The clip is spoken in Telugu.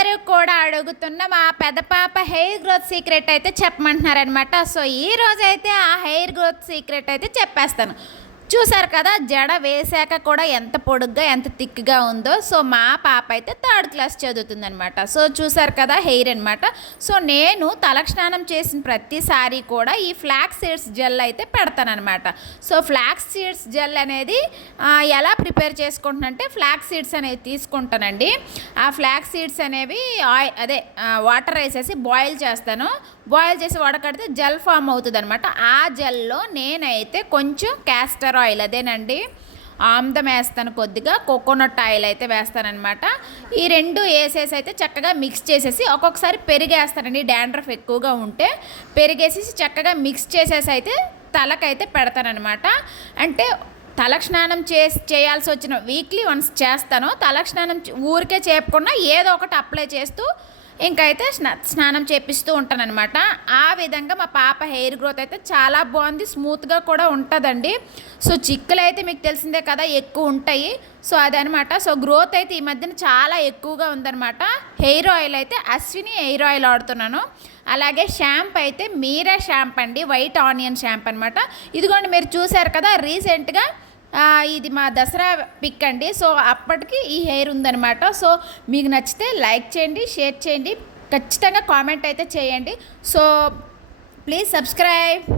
అందరూ కూడా అడుగుతున్న మా పెద్ద పాప హెయిర్ గ్రోత్ సీక్రెట్ అయితే చెప్పమంటున్నారనమాట. సో ఈరోజు అయితే ఆ హెయిర్ గ్రోత్ సీక్రెట్ అయితే చెప్పేస్తాను. చూసారు కదా, జడ వేసాక కూడా ఎంత పొడుగ్గా ఎంత థిక్గా ఉందో. సో మా పాప అయితే థర్డ్ క్లాస్ చదువుతుందనమాట. సో చూసారు కదా హెయిర్ అనమాట. సో నేను తలకు స్నానం చేసిన ప్రతిసారి కూడా ఈ ఫ్లాక్స్ సీడ్స్ జెల్ అయితే పెడతానమాట. సో ఫ్లాక్స్ సీడ్స్ జెల్ అనేది ఎలా ప్రిపేర్ చేసుకుంటున్నంటే ఫ్లాక్స్ సీడ్స్ అనేవి తీసుకుంటానండి. ఆ ఫ్లాక్స్ సీడ్స్ అనేవి వాటర్ వేసేసి బాయిల్ చేస్తాను. బాయిల్ చేసి వడకడితే జెల్ ఫామ్ అవుతుంది అనమాట. ఆ జెల్లో నేనైతే కొంచెం క్యాస్టర్ ఆయిల్, అదేనండి ఆమ్దం వేస్తాను, కొద్దిగా కోకోనట్ ఆయిల్ అయితే వేస్తానమాట. ఈ రెండు వేసేసి అయితే చక్కగా మిక్స్ చేసేసి ఒక్కొక్కసారి పెరిగేస్తానండి. డాండ్రఫ్ ఎక్కువగా ఉంటే పెరిగేసేసి చక్కగా మిక్స్ చేసేసి అయితే తలకైతే పెడతానమాట. అంటే తలకు స్నానం చేయాల్సి వచ్చిన వీక్లీ వన్స్ చేస్తాను. తలకు స్నానం ఊరికే చేయకుండా ఏదో ఒకటి అప్లై చేస్తూ ఇంకైతే స్నానం చేపిస్తూ ఉంటానన్నమాట. ఆ విధంగా మా పాప హెయిర్ గ్రోత్ అయితే చాలా బాగుంది, స్మూత్గా కూడా ఉంటుందండి. సో చిక్కులు అయితే మీకు తెలిసిందే కదా, ఎక్కువ ఉంటాయి. సో అదనమాట. సో గ్రోత్ అయితే ఈ మధ్యన చాలా ఎక్కువగా ఉందన్నమాట. హెయిర్ ఆయిల్ అయితే అశ్విని హెయిర్ ఆయిల్ వాడుతున్నాను. అలాగే షాంపూ అయితే మీరా షాంపూ అండి, వైట్ ఆనియన్ షాంపూ అనమాట. ఇదిగోండి మీరు చూసారు కదా, రీసెంట్గా ఇది మా దసరా పిక్ అండి. సో అప్పటికి ఈ హెయిర్ ఉందనమాట. సో మీకు నచ్చితే లైక్ చేయండి, షేర్ చేయండి, ఖచ్చితంగా కామెంట్ అయితే చేయండి. So please subscribe.